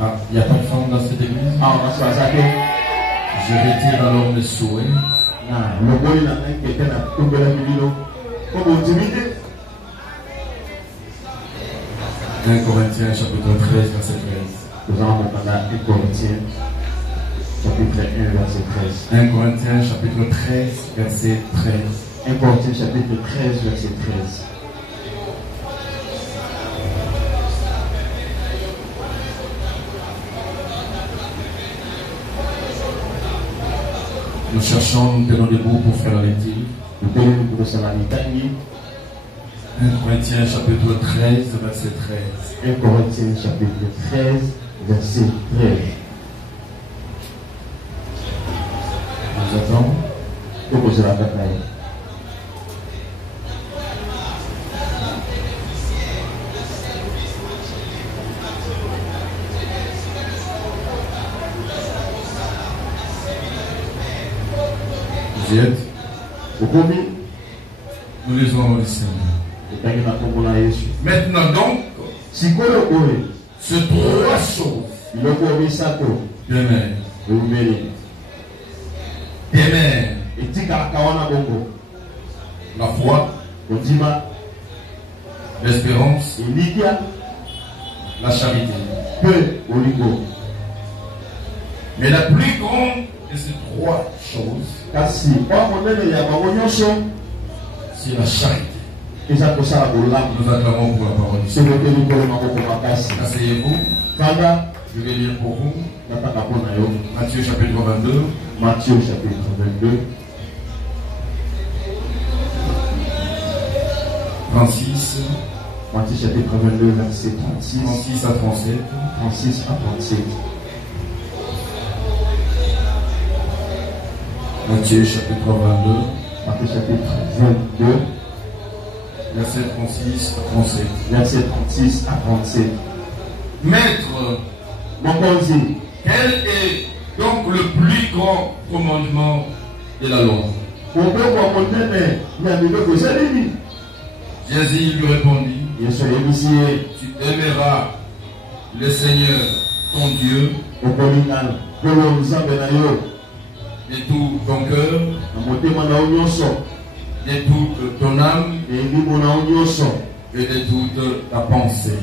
Ah, il n'y a pas de femme dans cette église? Je retire alors mes souhaits. 1 Corinthiens chapitre 13 verset 13. Nous allons maintenant à 1 Corinthiens chapitre 1 verset 13. 1 Corinthiens chapitre 13 verset 13. 1 Corinthiens chapitre 13 verset 13. Nous cherchons, nous tenons debout pour faire la lecture. 1 Corinthiens chapitre 13 verset 13. 1 Corinthiens chapitre 13 verset 13. Nous attendons. Vous y êtes? Nous lisons le Seigneur. Maintenant donc, ce trois choses demeurent. La foi, l'espérance, la charité. Mais la plus grande de ces trois choses, c'est la charité. Nous acclamons pour la parole du Seigneur. Asseyez-vous. Je vais lire pour vous. Matthieu chapitre 22. Matthieu chapitre 22. 36. Matthieu chapitre 22, verset 36. 36 à 37. 36 à 37. Matthieu chapitre 22. Matthieu chapitre 22. Verset 36 à 37. Verset 36 à 37. Maître, quel est donc le plus grand commandement de la loi? Jésus lui répondit, tu aimeras le Seigneur ton Dieu de tout ton cœur, de toute ton âme et de toute ta pensée.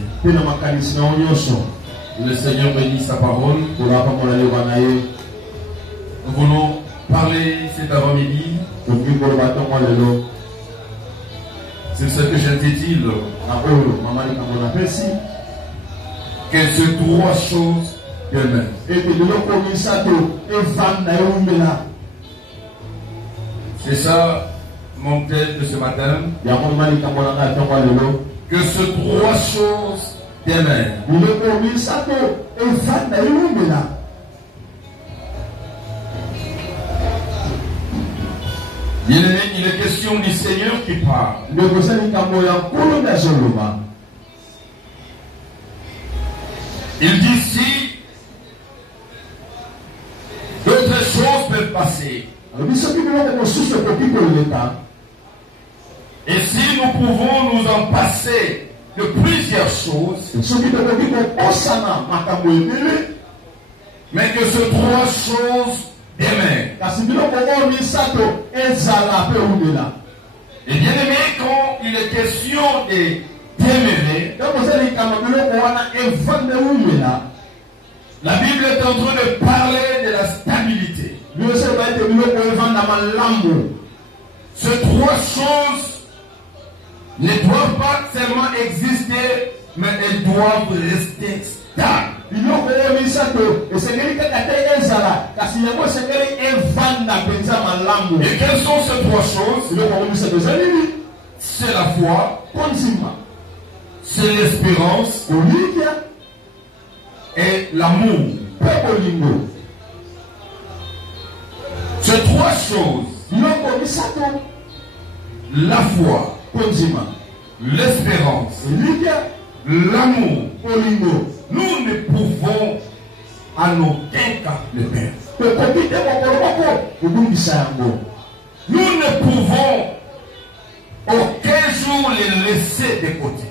Le Seigneur bénit sa parole. Nous voulons parler cet avant-midi sur ce que j'intitule que ces trois choses demeurent. C'est ça mon thème de ce matin. Que ces trois choses demeurent. Bien-aimé, il est question du Seigneur qui parle. Il dit si d'autres choses peuvent passer. Et si nous pouvons nous en passer de plusieurs choses, mais que ces trois choses demeurent. Et bien aimé, quand il est question de demeurer, la Bible est en train de parler de la stabilité. Ces trois choses ne doivent pas seulement exister, mais elles doivent rester stables. Et quelles sont ces trois choses? C'est la foi, c'est l'espérance et l'amour. Ces trois choses, la foi, l'espérance, l'amour, nous ne pouvons en aucun cas le perdre. Nous ne pouvons aucun jour toujours les laisser de côté.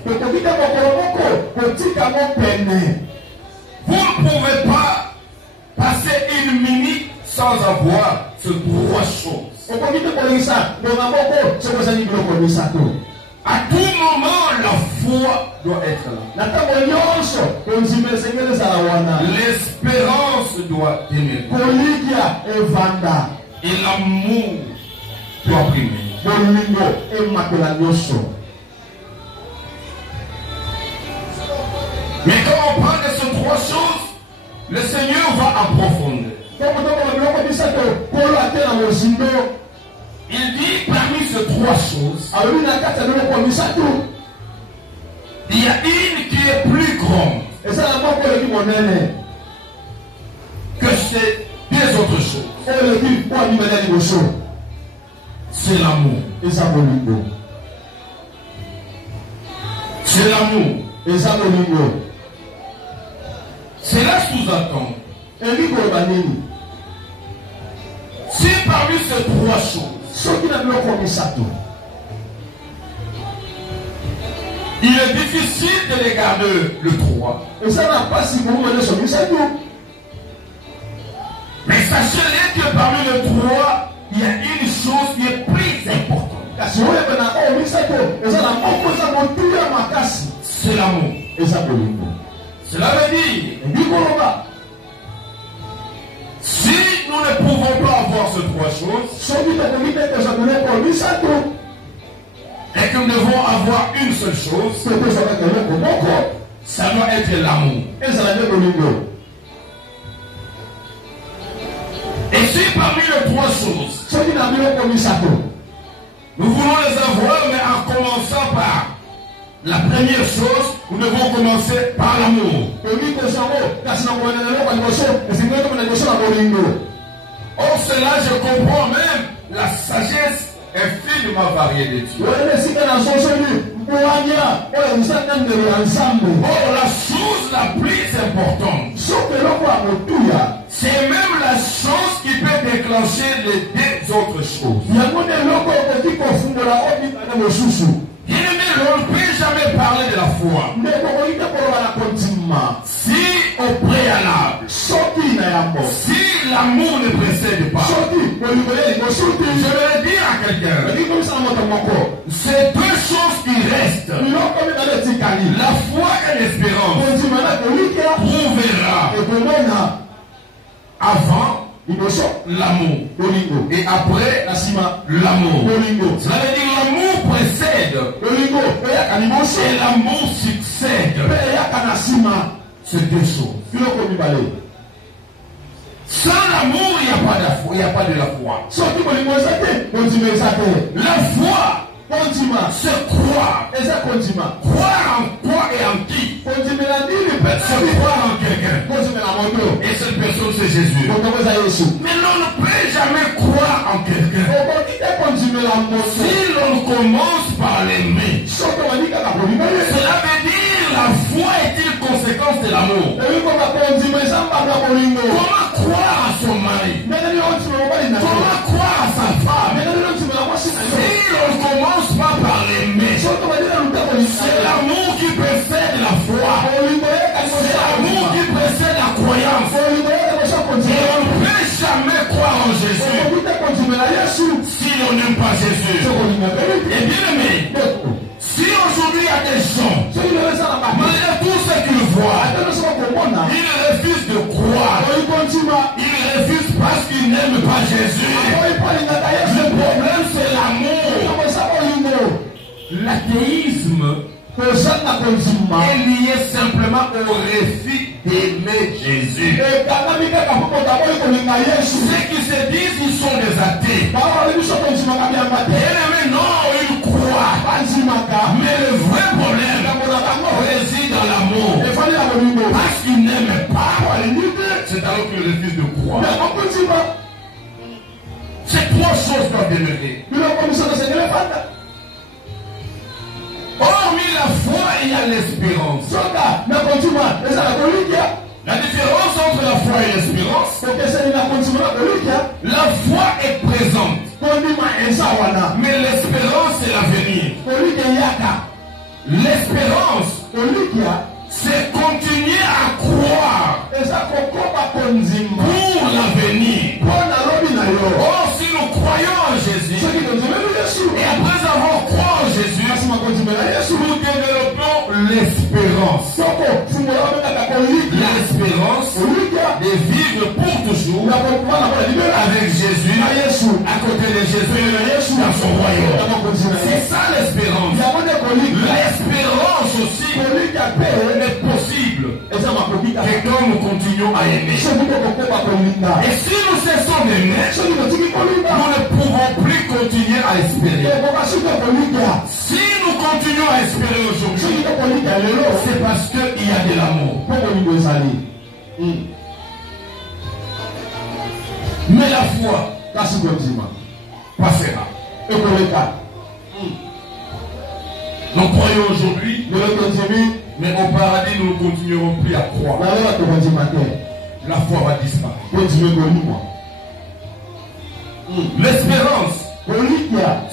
Vous ne pouvez pas passer une minute sans avoir ces trois choses. À tout moment, la foi doit être là. L'espérance doit demeurer. Et l'amour doit primer. Mais quand on parle de ces trois choses, le Seigneur va approfondir. Il dit parmi ces trois choses, il y a une qui est plus grande que ces deux autres choses. C'est l'amour. C'est l'amour. Cela sous-entend. Si parmi ces trois choses, il est difficile de les garder le 3. Mais sachez-les que parmi le 3, il y a une chose qui est plus importante. C'est l'amour. Cela veut dire, si nous ne pouvons pas avoir ces trois choses, et que nous devons avoir une seule chose, ça doit être l'amour. Et si parmi les trois choses, nous voulons les avoir, mais en commençant par la première chose, nous devons commencer par l'amour. Or cela, je comprends même la sagesse infiniment variée de Dieu. Or la chose la plus importante, c'est même la chose qui peut déclencher les deux autres choses. On ne peut jamais parler de la foi si au préalable, si l'amour ne précède pas. Je vais dire à quelqu'un, c'est deux choses qui restent, la foi et l'espérance, prouvera avant l'amour et après l'amour. Cela veut dire l'amour précède et l'amour succède. C'est deux choses. Sans l'amour, il n'y a pas de foi, il n'y a pas de la foi. La foi, c'est croire. Croire en quoi et en qui? C'est croire en quelqu'un. Et cette personne, c'est Jésus. Mais l'on ne peut jamais croire en quelqu'un si l'on commence par l'aimer. Cela veut dire la foi est une conséquence de l'amour. Comment croire à son mari? Comment croire à sa femme? Si l'on ne commence pas par l'aimer, c'est l'amour qui précède la foi. C'est l'amour qui précède la croyance. Et on ne peut jamais croire en Jésus si on n'aime pas Jésus. Et bien aimé, si aujourd'hui il y a des gens, malgré tout ce qu'ils voient, ils refusent de croire. Ils refusent parce qu'ils n'aiment pas Jésus. Le problème c'est l'amour. L'athéisme est lié simplement au refus d'aimer Jésus. Ceux qui se disent ils sont des athées. Et non, ils croient. Mais le vrai problème réside dans l'amour. Parce qu'ils n'aiment pas, c'est alors qu'ils refusent de croire. Ces trois choses doivent demeurer. Hormis la foi, il y a l'espérance. La différence entre la foi et l'espérance, la foi est présente. Mais l'espérance, c'est l'avenir. L'espérance, c'est continuer à croire pour l'avenir. Oh, si nous croyons en Jésus, et après avoir cru en Jésus, nous développons l'espérance. L'espérance de vivre pour toujours avec Jésus, à côté de Jésus, dans son royaume. C'est ça l'espérance. L'espérance aussi est possible que quand nous continuons à aimer. Et si nous cessons d'aimer, nous ne pouvons plus continuer à espérer. Si nous continuons à espérer aujourd'hui, c'est parce qu'il y a de l'amour. Mais la foi passera. Nous croyons aujourd'hui, mais au paradis, nous ne continuerons plus à croire. La foi va disparaître. L'espérance,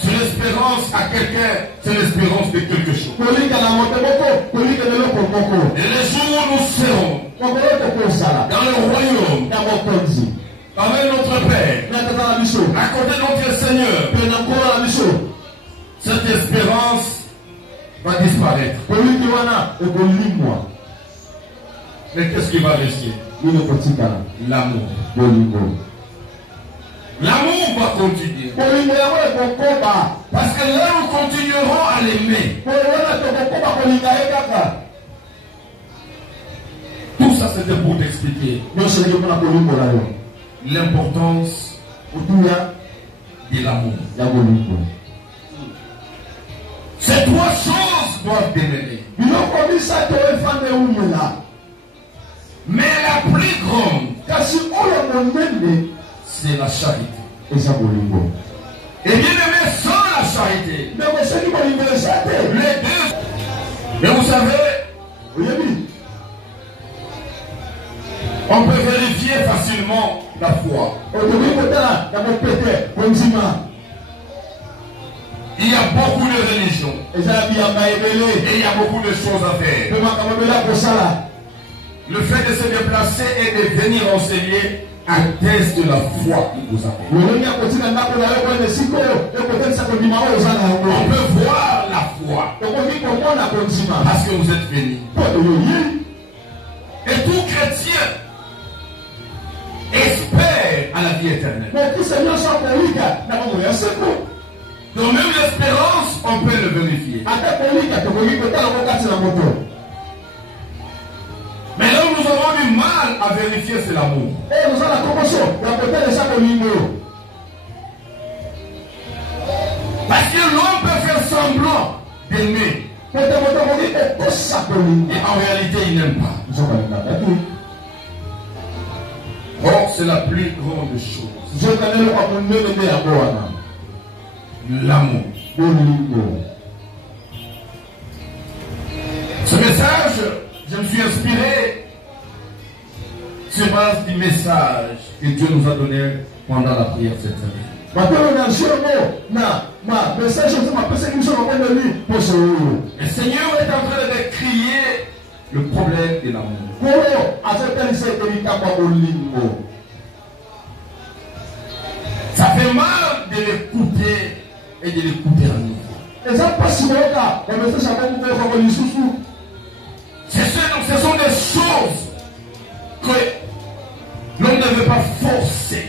c'est l'espérance à quelqu'un, c'est l'espérance de quelque chose. Et les jours où nous serons dans le royaume, avec notre Père, à côté de notre Seigneur, cette espérance va disparaître. Mais qu'est-ce qui va rester? L'amour. L'amour va continuer. Parce que là, nous continuerons à l'aimer. Tout ça, c'était pour t'expliquer l'importance de l'amour. Ces trois choses doivent demeurer. Mais la plus grande, c'est la charité. Et bien aimé, sans la charité, les deux. Mais vous savez, on peut vérifier facilement la foi. Il y a beaucoup de religions. Et il y a beaucoup de choses à faire. Le fait de se déplacer et de venir enseigner atteste de la foi que vous avez. On peut voir la foi parce que vous êtes venus. Et tout chrétien espère à la vie éternelle. Donc même l'espérance, on peut le vérifier. Mais là où nous avons du mal à vérifier, c'est l'amour. Parce que l'homme peut faire semblant d'aimer. Et en réalité, il n'aime pas. Or, c'est la plus grande chose. L'amour. Ce message, je me suis inspiré sur base du message que Dieu nous a donné pendant la prière cette année. Le Seigneur est en train de crier le problème de l'amour. Ça fait mal de l'écouter et de l'écouter à nouveau. Ce sont des choses que l'on ne veut pas forcer,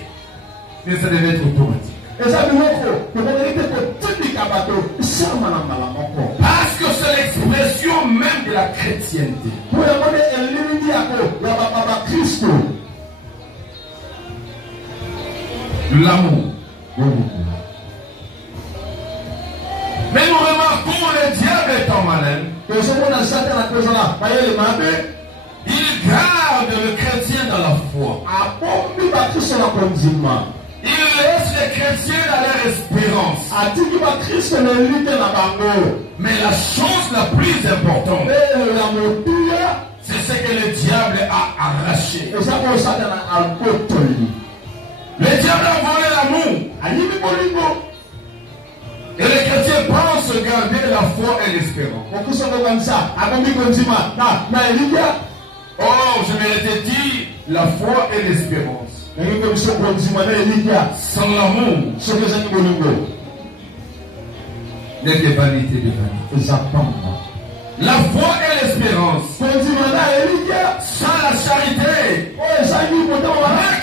mais ça devait être automatique. Parce que c'est l'expression même de la chrétienté. L'amour. Mais nous remarquons le diable étant malin. Il garde le chrétien dans la foi. Il laisse les chrétiens dans leur espérance. Mais la chose la plus importante, c'est ce que le diable a arraché. Le diable a volé l'amour. Et les chrétiens pensent garder la foi et l'espérance. Oh, je m'étais dit la foi et l'espérance. Sans l'amour n'est que vanité de vanité. La foi et l'espérance sans la charité n'est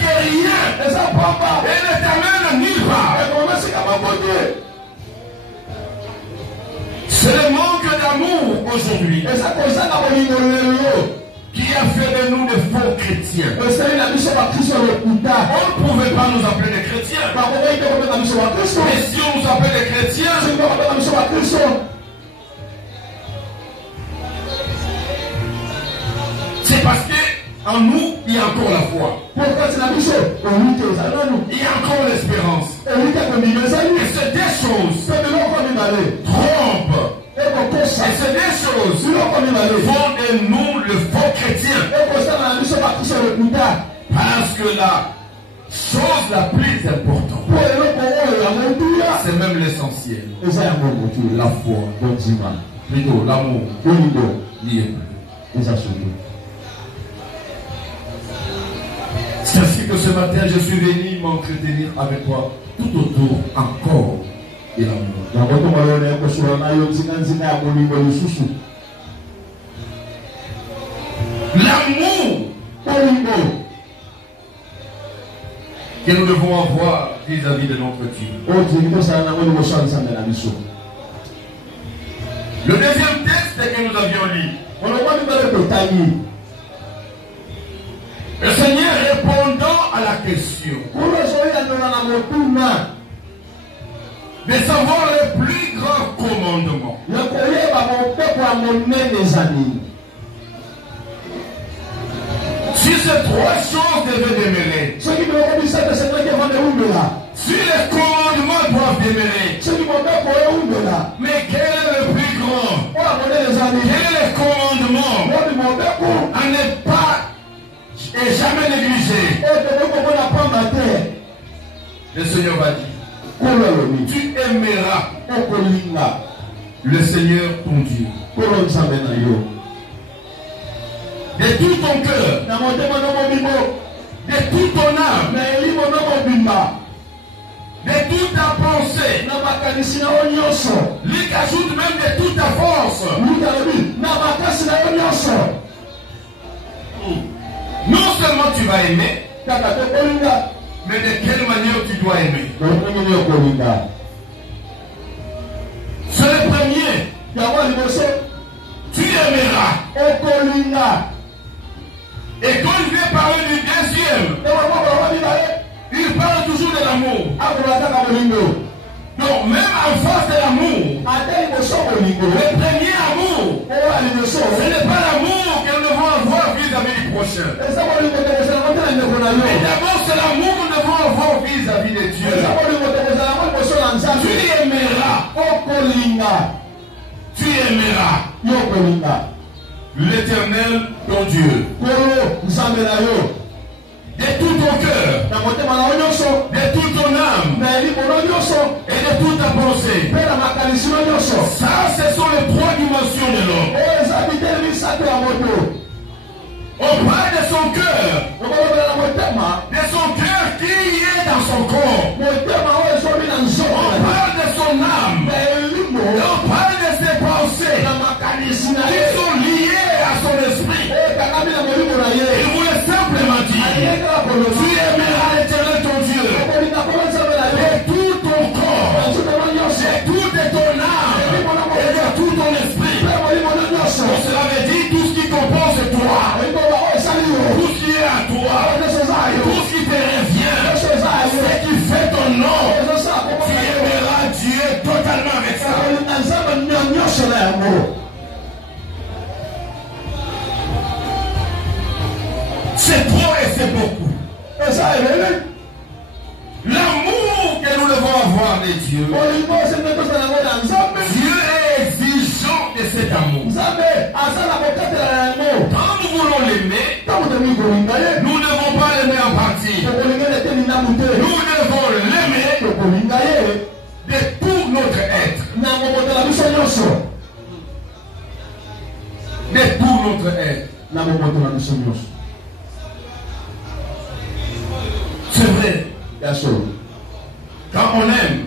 que rien et ne t'amène nulle part. C'est le manque d'amour aujourd'hui qui a fait de nous des faux chrétiens. On ne pouvait pas nous appeler des chrétiens. Mais si on nous appelle des chrétiens, c'est parce qu'en nous, il y a encore la foi. Il y a encore l'espérance. Et c'est des choses trompent. Et c'est des choses font de nous le faux chrétien. Parce que la chose la plus importante, c'est même l'essentiel. La foi, plutôt l'amour, n'y est plus. C'est ainsi que ce matin, je suis venu m'entretenir avec toi tout autour encore de l'amour. L'amour que nous devons avoir vis-à-vis de notre Dieu. Le deuxième texte que nous avions lu, le Seigneur répondant à la question de savoir le plus grand commandement. Si ces trois choses devaient demeurer, si les commandements doivent demeurer, mais quel est le plus grand? Quel est le commandement à ne pas et jamais négligé? Le Seigneur va dire, tu aimeras le Seigneur ton Dieu de tout ton cœur, de toute ton âme, de toute ta pensée, lui ajoute même de toute ta force. Non seulement tu vas aimer, mais de quelle manière tu dois aimer? C'est le premier. Tu aimeras. Et quand il vient parler du deuxième, il parle toujours de l'amour. Donc même en face de l'amour, le premier amour, ce n'est pas l'amour que nous devons avoir vis-à-vis du prochain. Mais d'abord c'est l'amour que nous devons avoir vis-à-vis de Dieu. Tu aimeras. Tu aimeras l'Éternel ton Dieu de tout ton cœur, de toute ton âme et de toute ta pensée. Ça, ce sont les trois dimensions de l'homme. On parle de son cœur qui est dans son corps. On parle de son âme. Et on parle de ses pensées qui sont liées à son esprit. Il voulait simplement dire, tu aimeras l'Éternel ton Dieu de tout ton corps, de toute ton âme et de tout ton esprit. Cela veut dire tout ce qui compose toi, tout ce qui est à toi, tout ce qui te revient, ce qui fait ton nom. Tu aimeras Dieu totalement avec ça. C'est trop et c'est beaucoup. L'amour que nous devons avoir de Dieu. Dieu est exigeant de cet amour. Quand nous voulons l'aimer, nous ne devons pas l'aimer en partie. Nous devons l'aimer de tout notre être. C'est vrai. Quand on aime,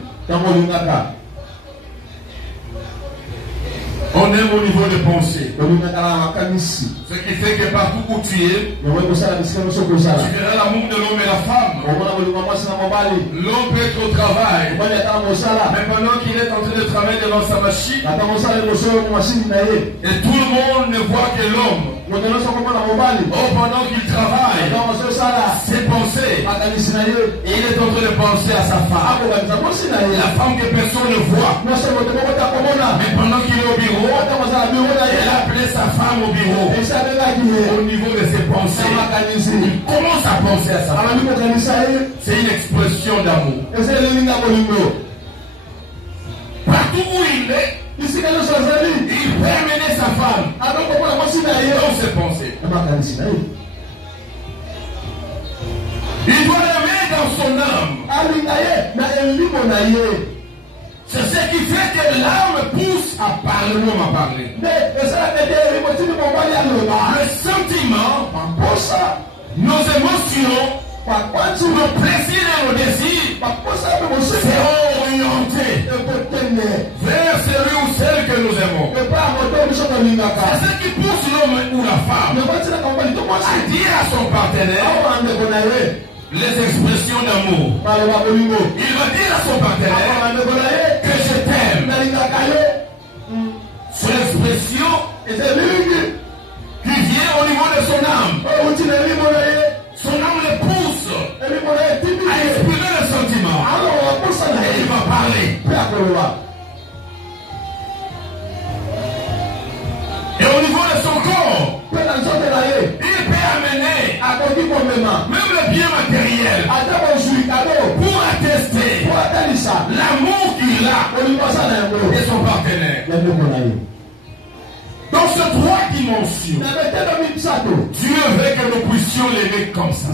on aime au niveau de pensée. Ce qui fait que partout où tu es, tu verras l'amour de l'homme et la femme. L'homme peut être au travail, mais pendant qu'il est en train de travailler devant sa machine, et tout le monde ne voit que l'homme. Oh, pendant qu'il travaille, ses pensées, il est en train de penser à sa femme. La femme que personne ne voit. Mais pendant qu'il est au bureau, il a appelé sa femme au bureau. Au niveau de ses pensées, il commence à penser à sa femme. C'est une expression d'amour. Partout où il est, il peut amener sa femme dans ses pensées. Il doit l'amener dans son âme. C'est ce qui fait que l'âme pousse à parler, l'homme à parler. Le sentiment, nos émotions, nos plaisirs et nos désirs seront orientés vers celui ou celle que nous aimons. C'est ce qui pousse l'homme ou la femme à dire à son partenaire les expressions d'amour. Il va dire à son partenaire que je t'aime. C'est l'expression qui vient au niveau de son âme. Son âme le pousse à exprimer le sentiment. Et il va parler. Et au niveau de son corps, il peut amener même le bien matériel pour attester l'amour qu'il a et son partenaire. Dans ces trois dimensions, Dieu veut que nous puissions l'aimer comme ça.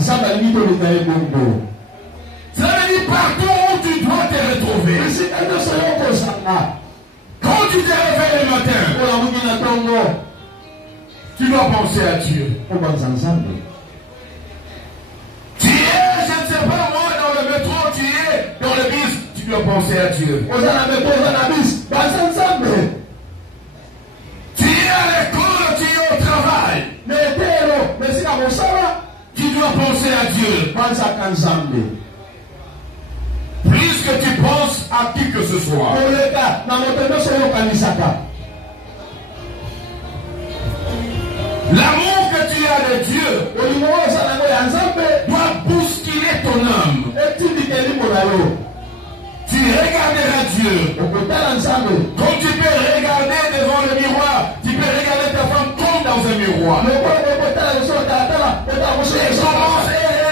Cela veut dire partout où tu dois te retrouver. Quand tu te réveilles le matin, tu dois penser à Dieu. Tu es, je ne sais pas moi, dans le métro, tu es dans le bus, tu dois penser à Dieu. Tu es à l'école, tu es au travail. Tu dois penser à Dieu. Plus que tu penses à qui que ce soit. L'amour que tu as de Dieu doit bousculer ton âme. Tu regarderas Dieu. Quand tu peux regarder devant le miroir, tu peux regarder ta femme comme dans un miroir.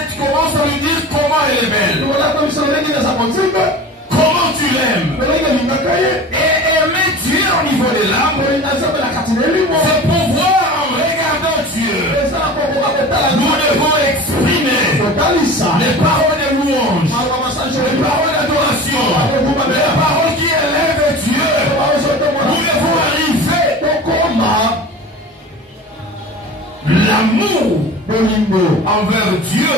Tu commences à lui dire comment elle est belle. Comment tu l'aimes. Et aimer Dieu au niveau de l'âme, c'est pouvoir en regardant Dieu. Nous devons exprimer les paroles de louange, les paroles d'adoration, les paroles qui élèvent Dieu. Nous devons arriver l'amour envers Dieu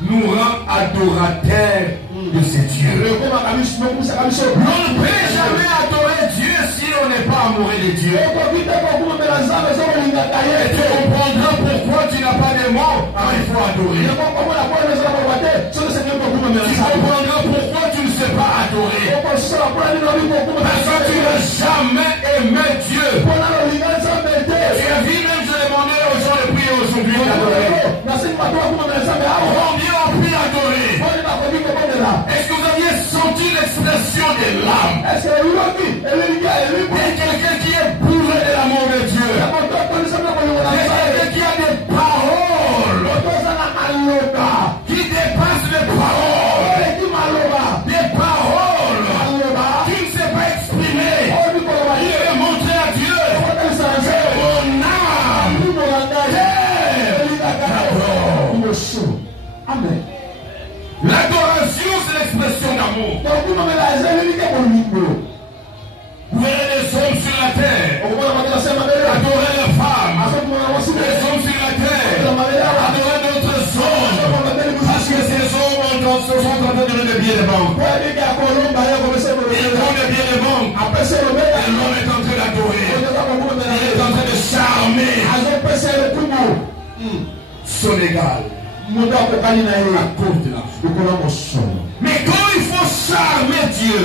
nous rend adorateurs de ces dieux. On ne peut jamais adorer Dieu si on n'est pas amoureux de Dieu. Et tu comprendras pourquoi tu n'as pas de mots quand il faut adorer. Tu comprendras pourquoi tu ne sais pas adorer. Parce que tu n'as jamais aimé Dieu. Tu as vu, même je demandais aux gens de prier aujourd'hui d'adorer. Combien ont pu adorer? Est-ce que vous aviez senti l'expression de l'âme? Et quelqu'un qui est bourré de l'amour de Dieu. Quelqu'un qui a des paroles qui dépassent les paroles. Des paroles qui ne s'est pas exprimé. Il veut montrer à Dieu mon âme. Amen. L'adoration, c'est l'expression d'amour. Vous verrez les hommes sur la terre banque. Il compte bien les banques. Et l'homme est en train d'adorer. Il est en train de charmer son égal. À cause de l'argent. Mais quand il faut charmer Dieu,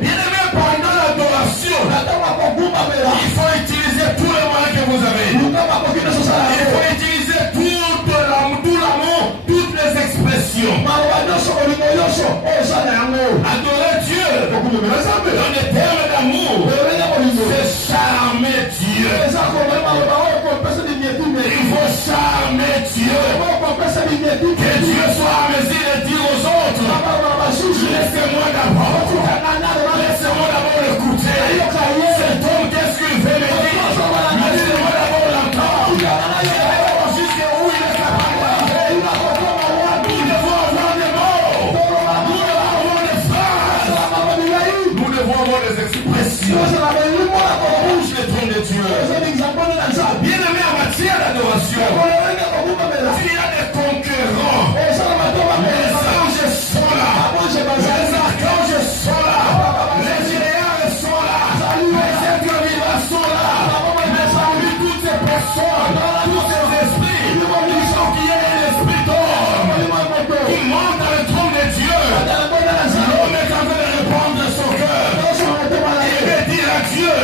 bien aimé, pendant l'adoration, il faut utiliser tous les moyens que vous avez. Il faut utiliser tout l'amour, toutes les expressions. Adorer Dieu dans les termes d'amour, c'est charmer Dieu. Il faut charmer Dieu. Que Dieu soit à mesure de dire aux autres, laissez-moi d'abord. Laissez-moi d'abord l'écouter. Cet homme, qu'est-ce qu'il veut me dire? Laissez-moi d'abord l'entendre. Jusqu'où il est capable d'aller. Nous devons avoir des mots. Nous devons avoir des phrases. Nous devons avoir des expressions. Bouge les trônes de Dieu. Bien aimé en matière d'adoration, s'il y a des concurrents, les anges sont là, les archanges sont là, les géants sont là, les êtres vivants sont là, mais parmi toutes ces personnes, tous ces esprits, ils sont qui est l'esprit d'or, qui monte dans le trône de Dieu. L'homme est en train de répandre son cœur. Il veut dire à Dieu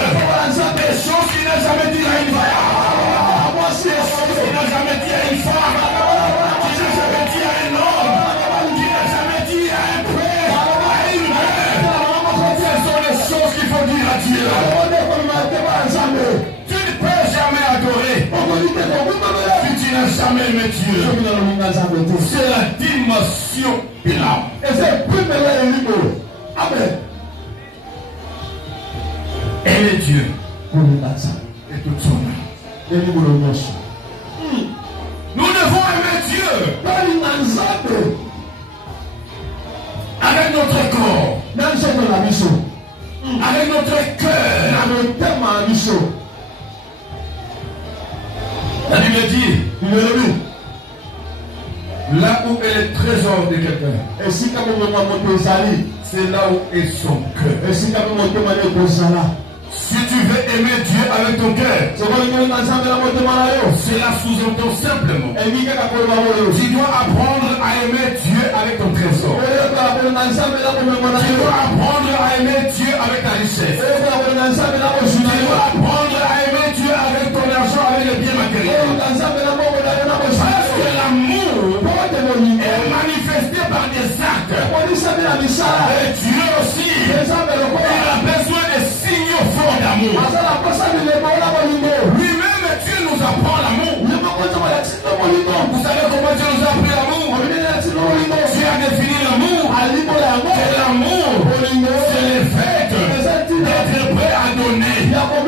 des choses qu'il n'a jamais dit à une femme. Des choses qu'il n'a jamais dit à une femme. Qu'il n'a jamais dit à un homme. Qu'il n'a jamais dit à un père. À une mère. Ce sont les choses qu'il faut dire à Dieu. Tu ne peux jamais adorer si tu n'as jamais aimé Dieu. C'est la dimension de l'âme. Amen. Aimer Dieu et toute son âme. Nous devons aimer Dieu avec notre corps, avec notre cœur. La Bible dit, là où est le trésor de quelqu'un, c'est là où est son cœur. Si tu veux aimer Dieu avec ton cœur, cela sous-entend simplement, tu dois apprendre à aimer Dieu avec ton trésor. Tu dois apprendre à aimer Dieu avec ta richesse. Tu dois apprendre à aimer Dieu avec ton argent, avec les biens matériels. Parce que l'amour est manifesté par des actes. Et Dieu aussi, il a besoin de signaux forts d'amour. Lui-même, Dieu nous apprend l'amour. Vous savez comment Dieu nous a appris l'amour? Dieu a défini l'amour. C'est l'amour. C'est le fait d'être prêt à donner. On ne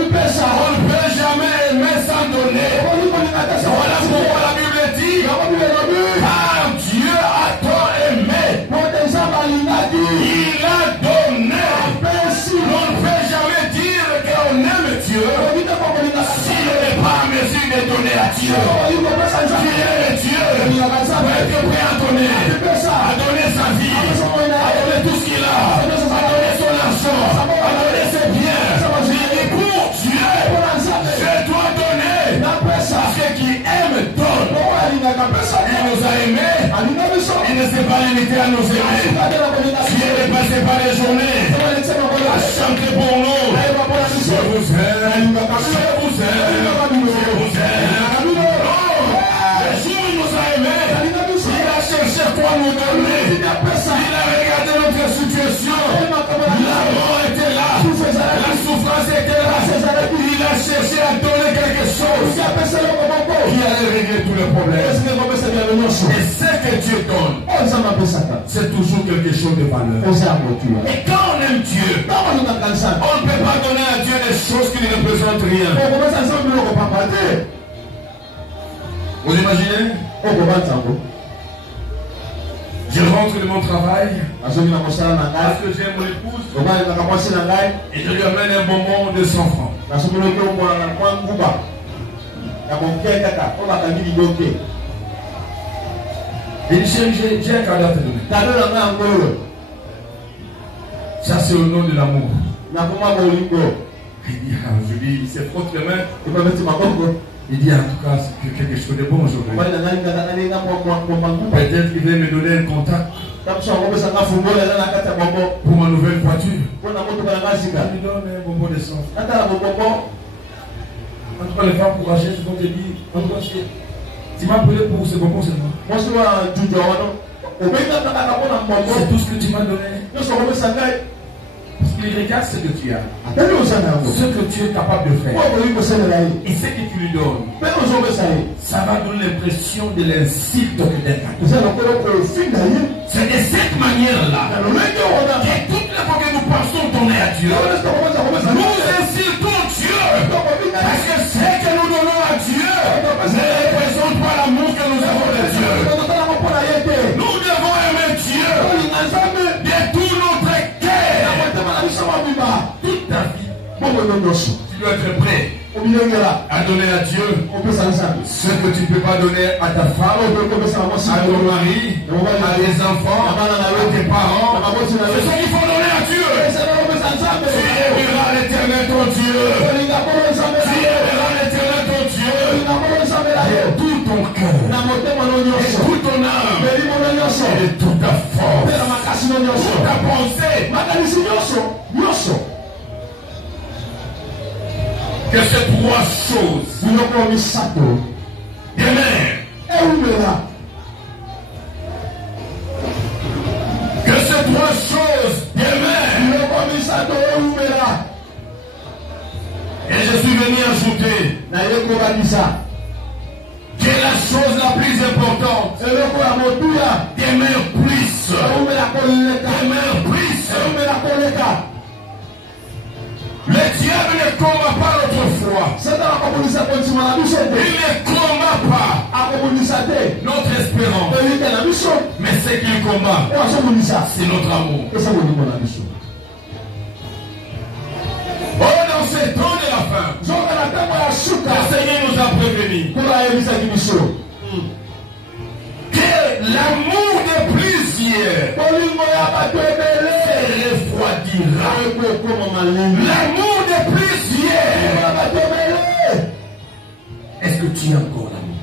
peut jamais aimer sans donner. Voilà pourquoi la Bible dit, car Dieu a tant aimé, il a donné. On ne peut jamais dire qu'on aime Dieu s'il n'est pas en mesure de donner à Dieu. Qui aime Dieu peut être prêt à donner sa vie, à donner tout ce qu'il a, à donner son argent, à donner ses biens. Il dit pour Dieu, je dois donner. Parce que qui aime donne. Il nous a aimés. Il ne s'est pas limité à nous aimer. Dieu n'est passé par les journées à chanter pour nous. Je vous aime, je vous aime, je vous aime. Le jour où il nous a aimés, il a cherché quoi nous donner. Il a regardé notre situation. La mort était là, la souffrance était là. Il a cherché à donner quelque chose qui allait régler tous les problèmes. Et ce que Dieu donne, c'est toujours quelque chose de valeur. Et quand on aime Dieu, on ne peut pas donner à Dieu des choses qui ne représentent rien. Vous imaginez? Je rentre de mon travail parce que j'aime mon épouse et je lui amène un bonbon de 100 francs. Il dit, chérie, j'ai un cadeau à te donner. Ça, c'est au nom de l'amour. Il dit, je dis, il s'est frotté les mains. Il dit, en tout cas, c'est quelque chose de bon aujourd'hui. Peut-être qu'il va me donner un contact pour ma nouvelle voiture. Il me donne un bonbon d'essence. En tout cas, les femmes courageuses vont te dire, en tout cas, tu m'as appelé pour ce bonbon seulement. C'est tout ce que tu m'as donné. Parce qu'il regarde ce que tu as, ce que tu es capable de faire, et ce que tu lui donnes. Ça va donner l'impression de l'insulte que d'un cadeau. C'est de cette manière-là que toutes les fois que nous pensons tourner à Dieu, nous insultons Dieu. Parce que ce que nous donnons à Dieu ne représente pas l'amour que nous avons de Dieu. Nous devons aimer Dieu de tout notre cœur. Toute ta vie, tu dois être prêt à donner à Dieu ce que tu ne peux pas donner à ta femme, à ton mari, à tes enfants, à tes parents. C'est ce qu'il faut donner à Dieu. Tu aimeras l'Éternel ton Dieu. Tu aimeras l'Éternel ton Dieu de tout ton cœur, de toute ton âme, et de toute ta force, toute ta pensée. Que ces trois choses demeurent. Que ces trois choses demeurent. Et je suis venu ajouter que la chose la plus importante demeure plus. Demeure plus. Le diable ne combat pas notre foi. Il ne combat pas notre espérance. Mais ce qu'il combat, c'est notre amour. Oh, dans ces temps de la fin, le Seigneur nous a prévenus que l'amour de plusieurs se refroidira. L'amour de plusieurs. Est-ce que tu as encore l'amour?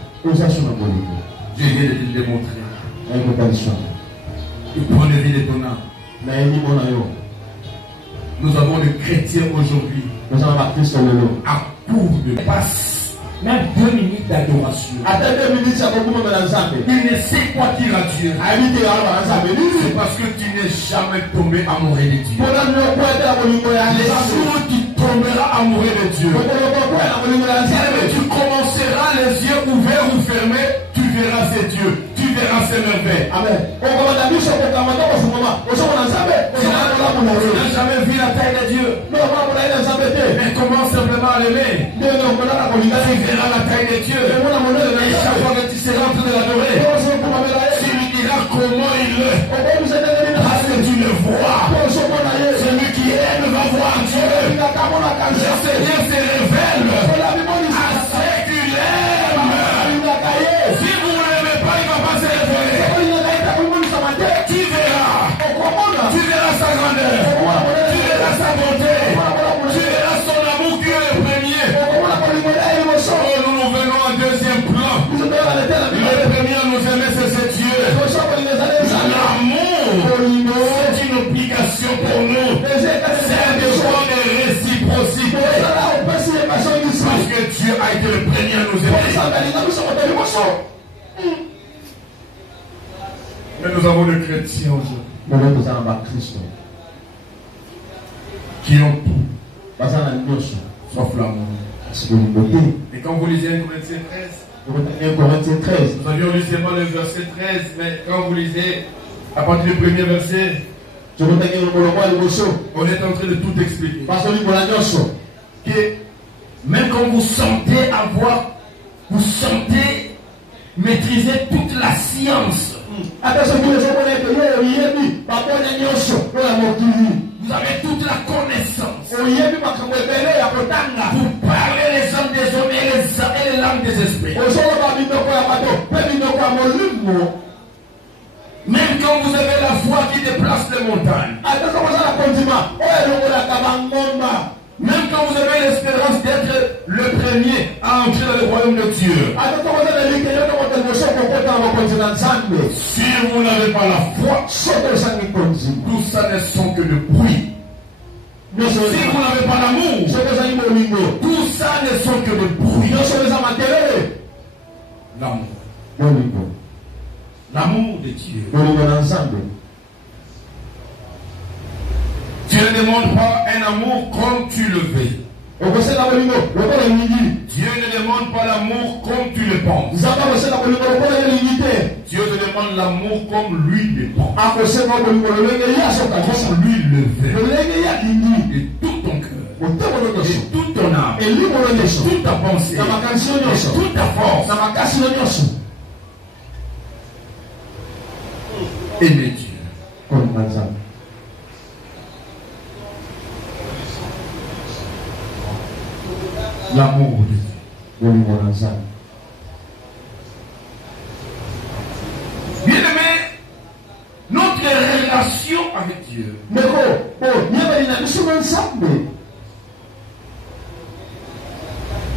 Je viens de te le démontrer. Et prenez-y de ton âme. Nous avons des chrétiens aujourd'hui à court de passe. Même 2 minutes d'adoration. Il ne sait quoi dire à Dieu. C'est parce que tu n'es jamais tombé amoureux de Dieu. Les jours où tu tomberas amoureux de Dieu, tu commenceras les yeux ouverts ou fermés, tu verras ces dieux, tu verras ces merveilles. Amen. Tu n'as jamais vu la taille de Dieu. Mais commence simplement à l'aimer. Tu verras la taille de Dieu. Et chaque fois que tu seras en train de l'adorer, tu lui diras comment il est. Parce que tu le vois. Celui qui aime va voir Dieu. Le Seigneur se révèle à ceux qui l'aiment. Si vous ne l'aimez pas, il ne va pas se révéler. Tu verras. Tu verras sa grandeur. Tu verras sa bonté. Tu verras son amour qui est le premier. Oh, nous venons en deuxième plan. Le premier à nous aimer, c'est Dieu. L'amour, c'est une obligation pour nous. C'est un devoir de réciprocité. Parce que Dieu a été le premier à nous aimer. Mais nous avons des chrétiens aujourd'hui qui ont tout, sauf l'amour. Et quand vous lisez 1 Corinthiens 13, nous avions lu seulement le verset 13, mais quand vous lisez à partir du premier verset, on est en train de tout expliquer. Que même quand vous sentez maîtriser toute la science, vous avez toute la connaissance. Vous parlez les hommes des hommes et les langues des esprits. Même quand vous avez l'espérance d'être le premier à entrer dans le royaume de Dieu. Si vous n'avez pas la foi, tout ça ne sont que de bruit. Si vous n'avez pas l'amour, tout ça ne sont que de bruit. L'amour. L'amour de Dieu. Tu ne demandes pas un amour comme tu le veux. Dieu ne demande pas l'amour comme tu le penses. Dieu te demande l'amour comme lui le pense. Comme lui le veut. De tout ton cœur. De toute ton âme. De toute ta pensée. De toute ta force. Aimer Dieu. L'amour de Dieu. Bien-aimé, notre relation avec Dieu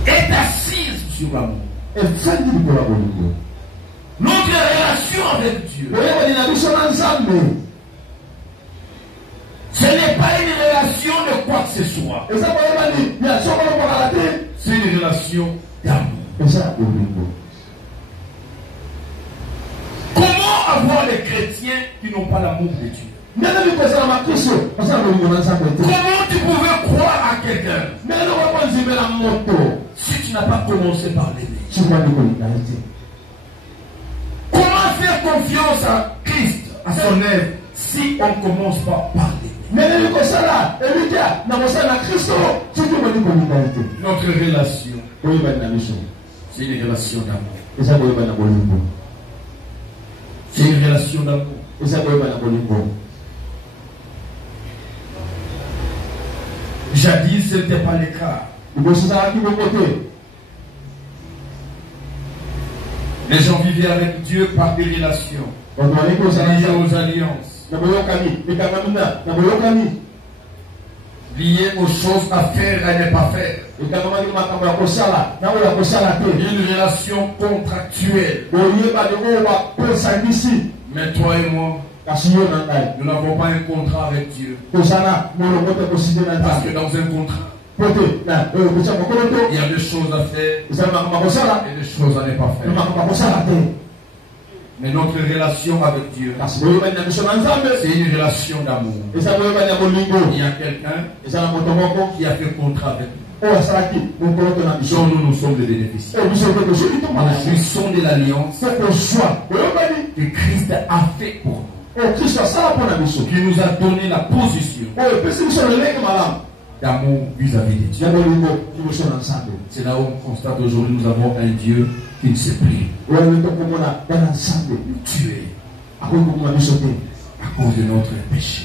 est assise sur l'amour. Notre relation avec Dieu, ce n'est pas une relation de quoi que ce soit. C'est une relation d'amour. Comment avoir des chrétiens qui n'ont pas l'amour de Dieu? Comment tu pouvais croire à quelqu'un si tu n'as pas commencé par l'aimer? Comment faire confiance à Christ, à son œuvre, si on ne commence pas par l'aimer? Notre relation, c'est une relation d'amour. C'est une relation d'amour. Jadis, ce n'était pas le cas. Les gens vivaient avec Dieu par des relations, liées aux alliances, liées aux choses à faire et à ne pas faire. Une relation contractuelle. Mais toi et moi, nous n'avons pas un contrat avec Dieu. Parce que dans un contrat, il y a des choses à faire et des choses à ne pas faire. Mais notre relation avec Dieu, c'est une relation d'amour. Il y a quelqu'un qui a fait contrat avec nous. Dont nous sommes des bénéficiaires. Nous sommes de l'alliance que Christ a fait pour nous. Qui nous a donné la position d'amour vis-à-vis de Dieu. C'est là où on constate aujourd'hui nous avons un Dieu qui ne sait plus nous tuer à cause de notre péché.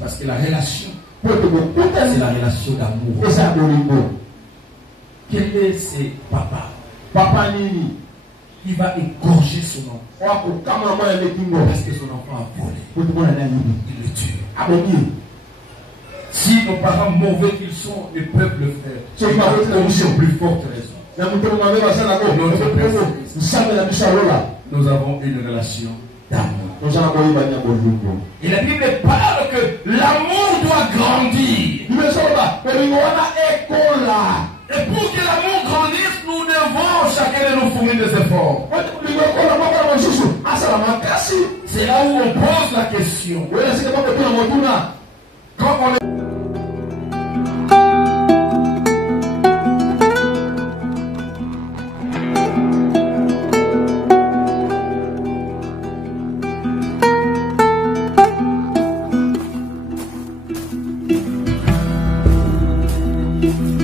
Parce que la relation, c'est la relation d'amour. Quel est ce papa? Il va égorger son enfant parce que son enfant a volé. Il le tue. Si nos parents mauvais qu'ils sont, ne peuvent le faire, c'est une plus forte raison. Nous avons une relation d'amour. Et la Bible parle que l'amour doit grandir. Et pour que l'amour grandisse, nous devons chacun de nous fournir des efforts. C'est là où on pose la question. Quand on est Thank you.